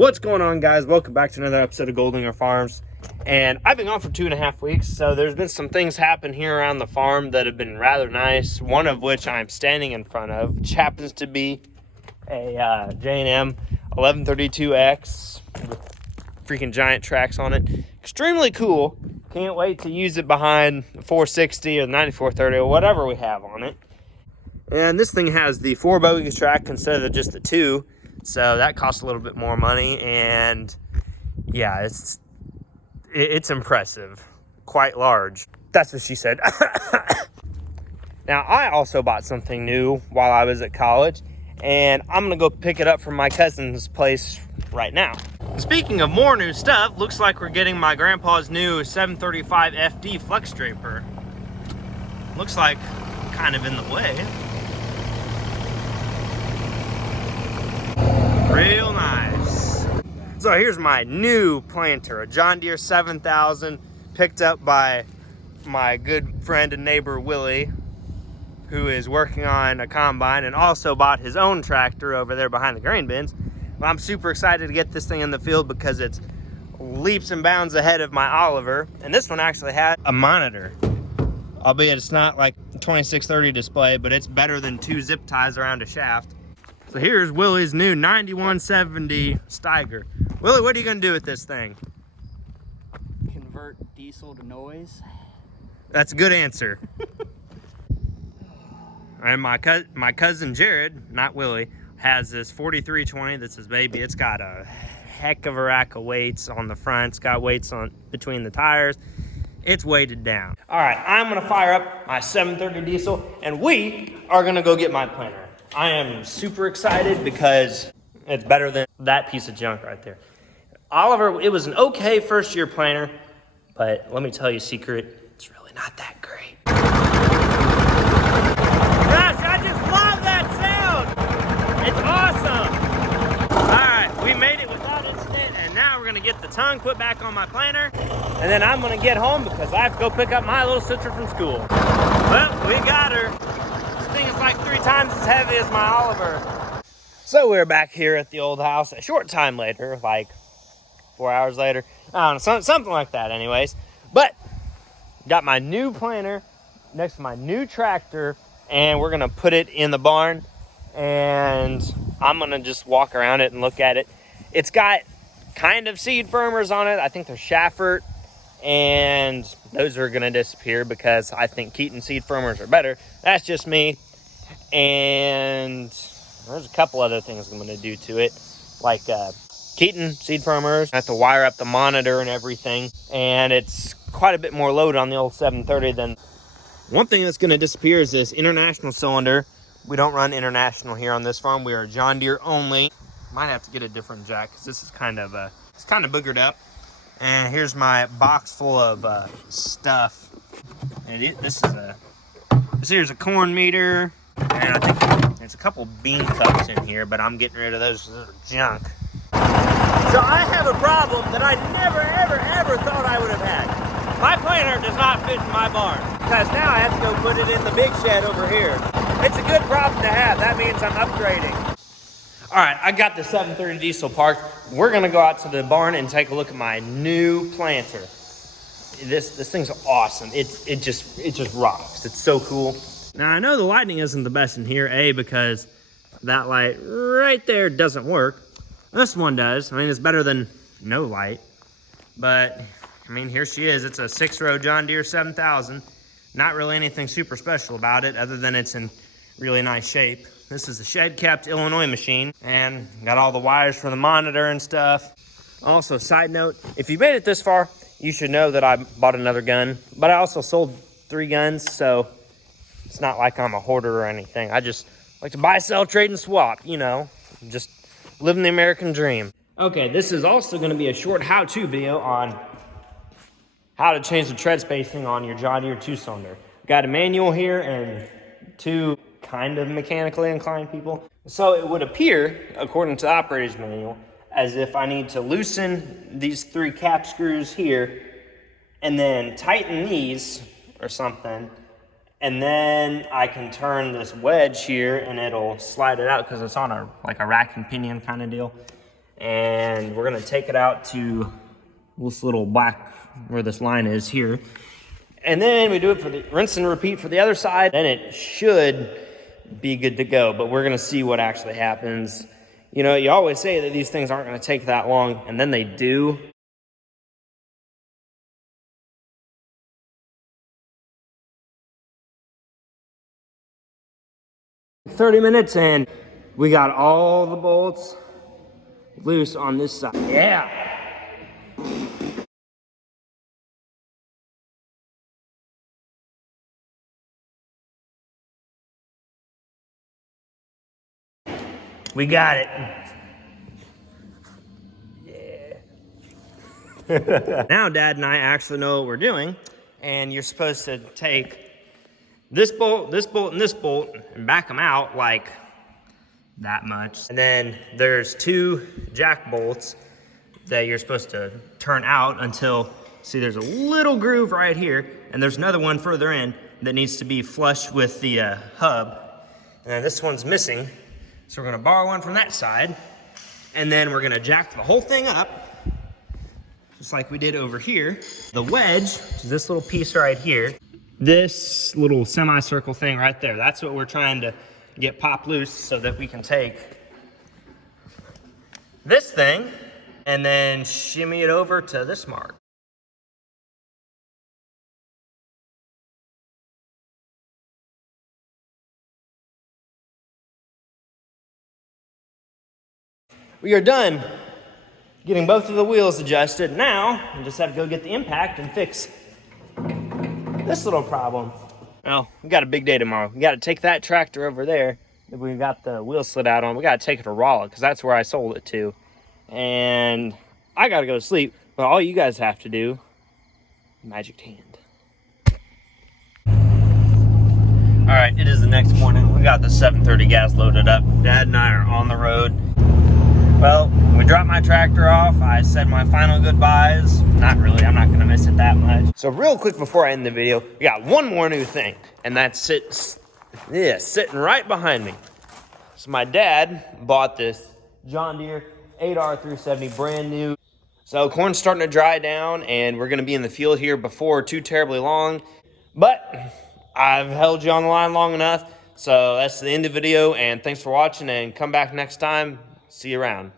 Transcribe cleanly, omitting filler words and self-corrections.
What's going on, guys? Welcome back to another episode of Goldinger Farms. And I've been gone for 2.5 weeks, so there's been some things happen here around the farm that have been rather nice, one of which I'm standing in front of, which happens to be a J&M 1132X with freaking giant tracks on it. Extremely cool. Can't wait to use it behind the 460 or the 9430 or whatever we have on it. And this thing has the 4 bogies track instead of just the 2. So that costs a little bit more money, and yeah, it's impressive, quite large. That's what she said. Now, I also bought something new while I was at college, and I'm gonna go pick it up from my cousin's place right now. Speaking of more new stuff, looks like we're getting my grandpa's new 735 FD flex draper. Looks like kind of in the way. Real nice. So here's my new planter, a John Deere 7000, picked up by my good friend and neighbor Willie, who is working on a combine and also bought his own tractor over there behind the grain bins. Well, I'm super excited to get this thing in the field because it's leaps and bounds ahead of my Oliver. And this one actually had a monitor, albeit it's not like a 2630 display, but it's better than 2 zip ties around a shaft. So here's Willie's new 9170 Steiger. Willie, what are you gonna do with this thing? Convert diesel to noise. That's a good answer. And my cousin Jared, not Willie, has this 4320 that's his baby. It's got a heck of a rack of weights on the front. It's got weights on between the tires. It's weighted down. All right, I'm gonna fire up my 730 diesel, and we are gonna go get my planter. I am super excited because it's better than that piece of junk right there. Oliver, it was an okay first year planter, but let me tell you a secret, it's really not that great. Gosh, I just love that sound. It's awesome. All right, we made it without incident, and now we're gonna get the tongue put back on my planter, and then I'm gonna get home because I have to go pick up my little sister from school. Well, we got her. It's like 3 times as heavy as my Oliver. So we're back here at the old house a short time later, like 4 hours later. I don't know, something like that anyways. But got my new planter next to my new tractor, and we're gonna put it in the barn, and I'm gonna just walk around it and look at it. It's got kind of seed firmers on it. I think they're Schaffert, and those are gonna disappear because I think Keaton seed firmers are better. That's just me. And there's a couple other things I'm going to do to it, like Keaton seed firmers. I have to wire up the monitor and everything, and it's quite a bit more load on the old 730 than. One thing that's going to disappear is this international cylinder. We don't run international here on this farm. We are John Deere only. Might have to get a different jack because this is kind of boogered up. And here's my box full of stuff. And this here's a corn meter. And I think there's a couple bean cups in here, but I'm getting rid of those. Those are junk. So I have a problem that I never, ever thought I would have had. My planter does not fit in my barn because now I have to go put it in the big shed over here. It's a good problem to have. That means I'm upgrading. All right, I got the 730 diesel parked. We're gonna go out to the barn and take a look at my new planter. This thing's awesome. It just rocks. It's so cool. Now, I know the lighting isn't the best in here, because that light right there doesn't work. This one does. I mean, it's better than no light. But, I mean, here she is. It's a 6-row John Deere 7000. Not really anything super special about it other than it's in really nice shape. This is a shed-kept Illinois machine, and got all the wires for the monitor and stuff. Also, side note, if you made it this far, you should know that I bought another gun. But I also sold 3 guns, so it's not like I'm a hoarder or anything. I just like to buy, sell, trade, and swap, you know, just living the American dream. Okay, this is also going to be a short how-to video on how to change the tread spacing on your John Deere 2-cylinder. Got a manual here and 2 kind of mechanically inclined people. So it would appear, according to the operator's manual, as if I need to loosen these 3 cap screws here and then tighten these or something. And then I can turn this wedge here and it'll slide it out because it's on a rack and pinion kind of deal. and we're gonna take it out to this little black, where this line is here. And then we do it for the rinse and repeat for the other side. Then it should be good to go, but we're gonna see what actually happens. You know, you always say that these things aren't gonna take that long, and then they do. "30 minutes and we got all the bolts loose on this side." Yeah. We got it. Yeah. Now Dad and I actually know what we're doing, and you're supposed to take this bolt, and this bolt, and back them out like that much. And then there's 2 jack bolts that you're supposed to turn out until, see, there's a little groove right here, and there's another one further in that needs to be flush with the hub. And then this one's missing, so we're gonna borrow one from that side, and then we're gonna jack the whole thing up, just like we did over here. The wedge, which is this little piece right here, this little semicircle thing right there, that's what we're trying to get popped loose so that we can take this thing and then shimmy it over to this mark. We are done getting both of the wheels adjusted. Now, we just have to go get the impact and fix this little problem. Well, we got a big day tomorrow. We got to take that tractor over there that we got the wheel slid out on. We got to take it to Rolla because that's where I sold it to. And I got to go to sleep. But all you guys have to do, magic hand. All right, it is the next morning. We got the 730 gas loaded up. Dad and I are on the road. Well, we dropped my tractor off. I said my final goodbyes. Not really, I'm not gonna miss it that much. So real quick before I end the video, we got one more new thing, and that's sitting right behind me. So my dad bought this John Deere 8R370 brand new. So corn's starting to dry down, and we're gonna be in the field here before too terribly long. But I've held you on the line long enough. So that's the end of the video, and thanks for watching, and come back next time. See you around.